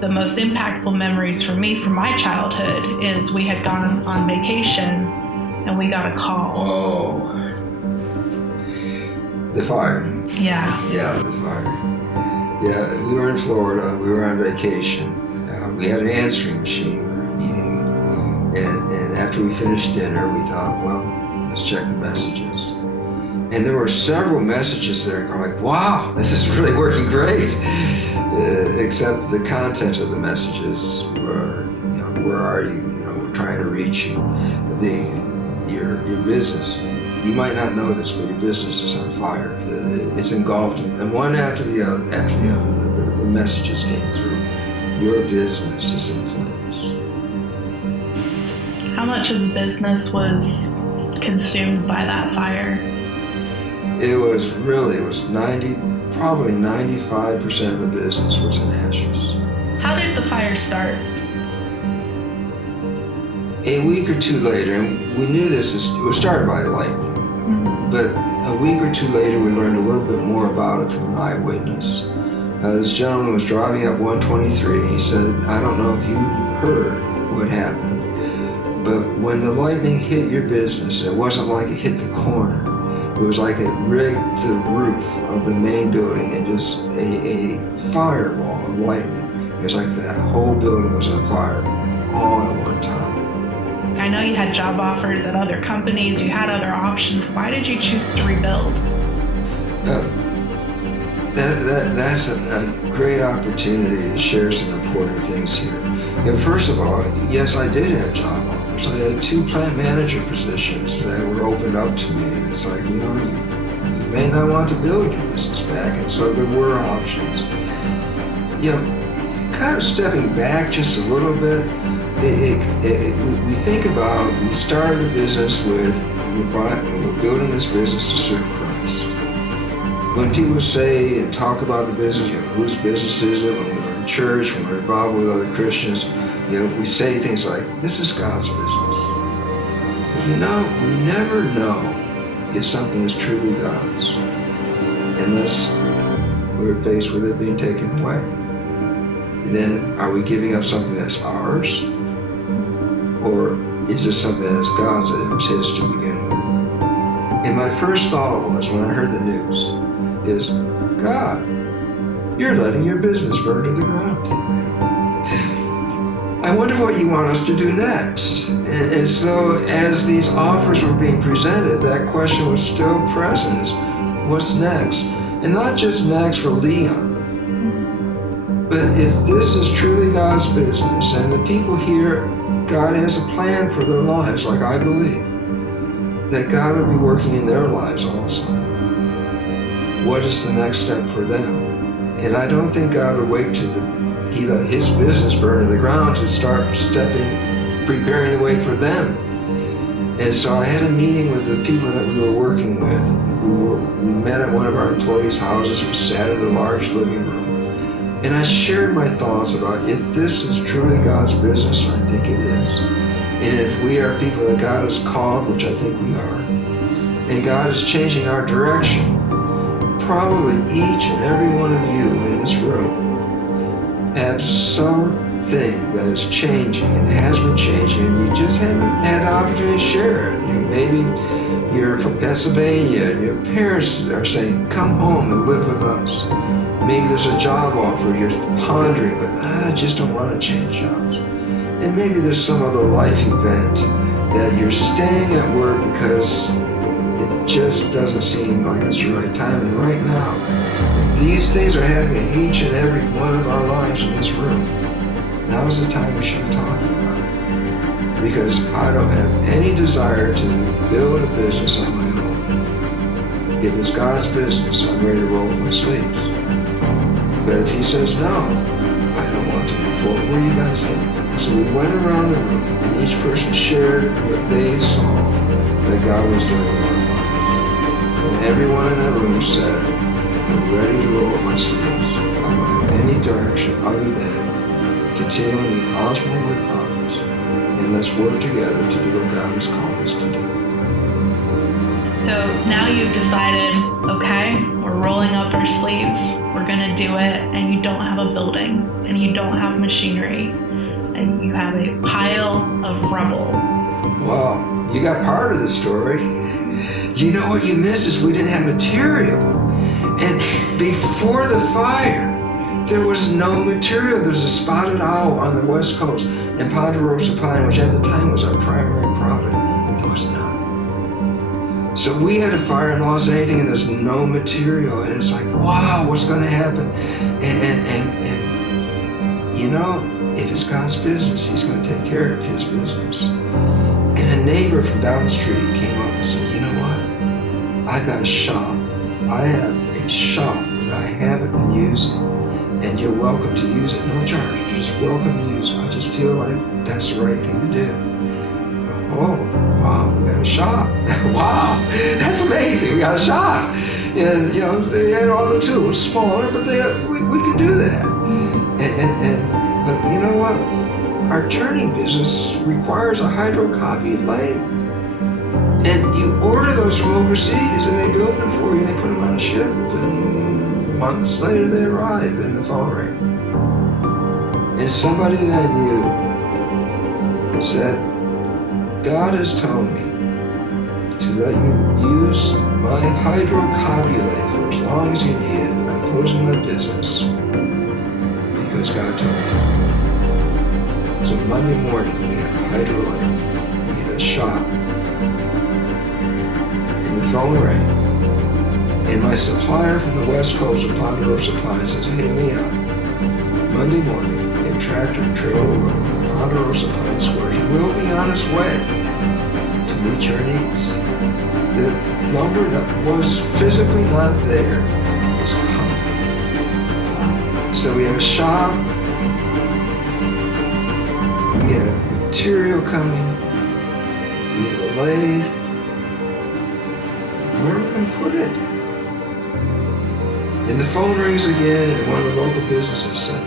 the most impactful memories for me from my childhood is we had gone on vacation and we got a call. Oh. The fire. Yeah, the fire. Yeah, we were in Florida. We were on vacation. We had an answering machine we were eating. And after we finished dinner, we thought, well, let's check the messages. And there were several messages there going like, wow, this is really working great. Except the content of the messages were, where are you? We're trying to reach you. Your business. You might not know this, but your business is on fire. It's engulfed, and one after the other, the messages came through. Your business is in flames. How much of the business was consumed by that fire? It was probably 95% of the business was in ashes. How did the fire start? A week or two later, and we knew it was started by lightning, but a week or two later we learned a little bit more about it from an eyewitness. This gentleman was driving up 123. He said, I don't know if you heard what happened, but when the lightning hit your business, it wasn't like it hit the corner. It was like it rigged the roof of the main building and just a fireball of lightning. It was like that whole building was on fire all at one time. I know you had job offers at other companies, you had other options. Why did you choose to rebuild? That's a great opportunity to share some important things here. First of all, yes, I did have job offers. I had 2 plant manager positions that were opened up to me. And it's like, you may not want to build your business back. And so there were options. Kind of stepping back just a little bit, we think about, we started the business with, we're building this business to serve Christ. When people say and talk about the business, whose business is it? When we're in church, when we're involved with other Christians, we say things like, this is God's business. But we never know if something is truly God's unless we're faced with it being taken away. Then are we giving up something that's ours? Or is this something that's God's that it was His to begin with? And my first thought was, when I heard the news, is, God, you're letting your business burn to the ground. I wonder what you want us to do next. And so as these offers were being presented, that question was still present, is what's next? And not just next for Leon, but if this is truly God's business and the people here, God has a plan for their lives, like I believe, that God would be working in their lives also. What is the next step for them? And I don't think God would wait till He let His business burn to the ground to start preparing the way for them. And so I had a meeting with the people that we were working with. We met at one of our employees' houses. We sat in a large living room. And I shared my thoughts about if this is truly God's business, and I think it is. And if we are people that God has called, which I think we are, and God is changing our direction, probably each and every one of you in this room have something that is changing and has been changing, and you just haven't had the opportunity to share it. Maybe you're from Pennsylvania and your parents are saying, come home and live with us. Maybe there's a job offer you're pondering, but I just don't want to change jobs. And maybe there's some other life event that you're staying at work because it just doesn't seem like it's the right time. And right now, if these things are happening in each and every one of our lives in this room, now's the time we should be talking about it. Because I don't have any desire to build a business on my own. If it's God's business, I'm ready to roll up my sleeves. But if He says, no, I don't want to move forward, what do you guys think? So we went around the room and each person shared what they saw that God was doing in our lives. And everyone in that room said, I'm ready to roll up my sleeves. I don't have any direction other than continuing with Osborne Wood Products, and let's work together to do what God has called us to do. So now you've decided, okay, we're we're rolling up our sleeves, we're gonna do it, and you don't have a building, and you don't have machinery, and you have a pile of rubble. Well, you got part of the story. You know what you missed is we didn't have material. And before the fire, there was no material. There was a spotted owl on the West Coast, and ponderosa pine, which at the time was our primary product. There was none. So we had a fire in Los Angeles, and there's no material, and it's like, wow, what's going to happen? And you know, if it's God's business, He's going to take care of His business. And a neighbor from down the street came up and said, you know what? I've got a shop. I have a shop that I haven't been using, and you're welcome to use it. No charge. You're just welcome to use it. I just feel like that's the right thing to do. Oh, wow, we got a shop. Wow, that's amazing. We got a shop. And, you know, they had all the tools, smaller, but we could do that. But you know what? Our turning business requires a hydrocopied lathe. And you order those from overseas, and they build them for you, and they put them on a ship, and months later they arrive, and the phone rang. And somebody that I knew said, God has told me to let you use my hydrocopy lathe for as long as you need it, that I'm closing my business, because God told me to do that. So Monday morning, we had a hydro lathe, we had a shop, and the phone rang. And my supplier from the West Coast of Ponderosa Pine says, hey Leon, Monday morning, a tractor and trailer load of Ponderosa Pine squares will be on its way to meet your needs. The lumber that was physically not there is coming. So we have a shop, we have material coming, we have a lathe. Where are we going to put it? And the phone rings again, and one of the local businesses said,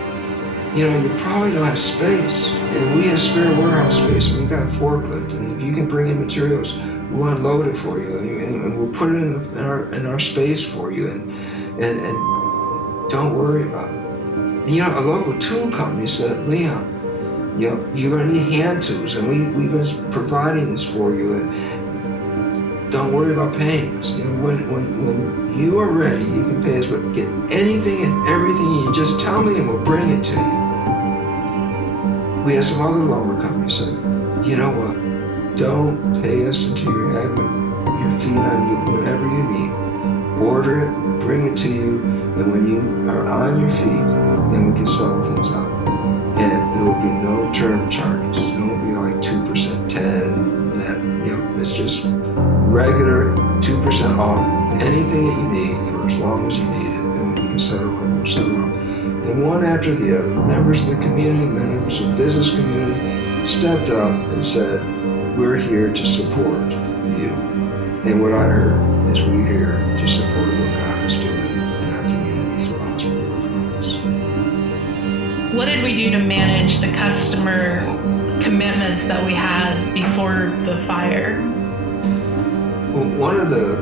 you know, you probably don't have space, and we have spare warehouse space, and we've got forklift, and if you can bring in materials, we'll unload it for you, and we'll put it in our space for you, and don't worry about it. And you know, a local tool company said, Leon, you know, you're going to need hand tools, and we've been providing this for you, and don't worry about paying us. You know, when you are ready, you can pay us, but get anything and everything, you just tell me and we'll bring it to you. We had some other lumber companies say, you know what, don't pay us until you have your feet on you, whatever you need. Order it, bring it to you, and when you are on your feet, then we can settle things out. And there will be no term charges. It won't be like 2%, 10, that, you know, it's just regular 2% off anything that you need for as long as you need it, and when you can settle up, we'll settle up. And one after the other, members of the community, members of the business community stepped up and said, we're here to support you. And what I heard is we're here to support what God is doing in our community through Osborne Wood Products. What did we do to manage the customer commitments that we had before the fire? Well, one of the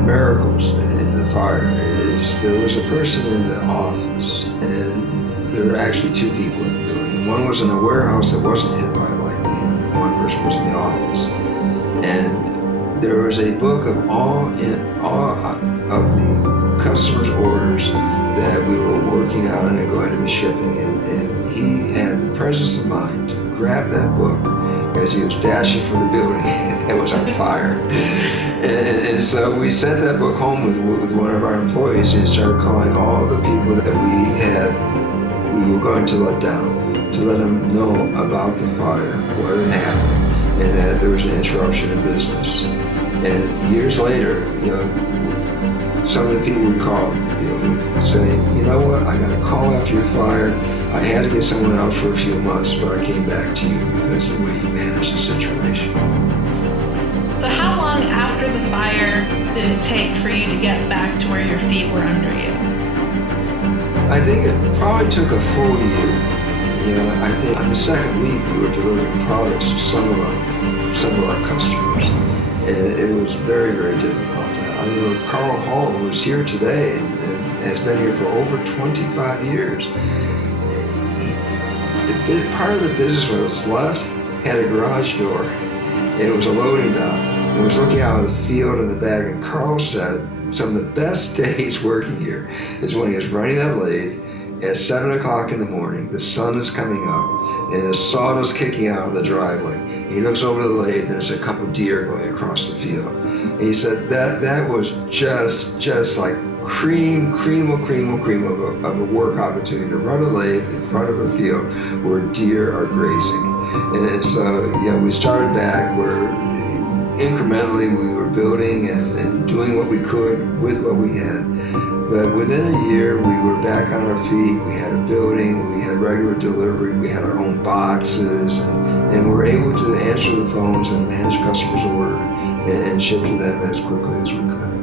miracles in the fire is there was a person in the office, and there were actually two people in the building. One was in a warehouse that wasn't hit by lightning, and one person was in the office. And there was a book of all of the customers' orders that we were working on and going to be shipping, and he had the presence of mind to grab that book as he was dashing from the building. It was on fire. And so we sent that book home with one of our employees, and started calling all the people that we were going to let down, to let them know about the fire, what had happened, and that there was an interruption in business. And years later, you know, some of the people we called, you know, would say, you know what, I got a call after your fire. I had to get someone else for a few months, but I came back to you because of the way you managed the situation. So how long after the fire did it take for you to get back to where your feet were under you? I think it probably took a full year. You know, I think on the second week we were delivering products to some of our customers, And it was very, very difficult. I know Carl Hall, who's here today and has been here for over 25 years. Part of the business when it was left had a garage door. And it was a loading dock. And it was looking out of the field in the back. And Carl said some of the best days working here is when he was running that lathe at 7 o'clock in the morning. The sun is coming up and the sawdust kicking out of the driveway. And he looks over the lathe and there's a couple of deer going across the field. And he said that was just like cream of a work opportunity to run a lathe in front of a field where deer are grazing. And so, we started back where incrementally we were building and doing what we could with what we had. But within a year, we were back on our feet. We had a building, we had regular delivery, we had our own boxes, and we were able to answer the phones and manage customers' order and ship to them as quickly as we could.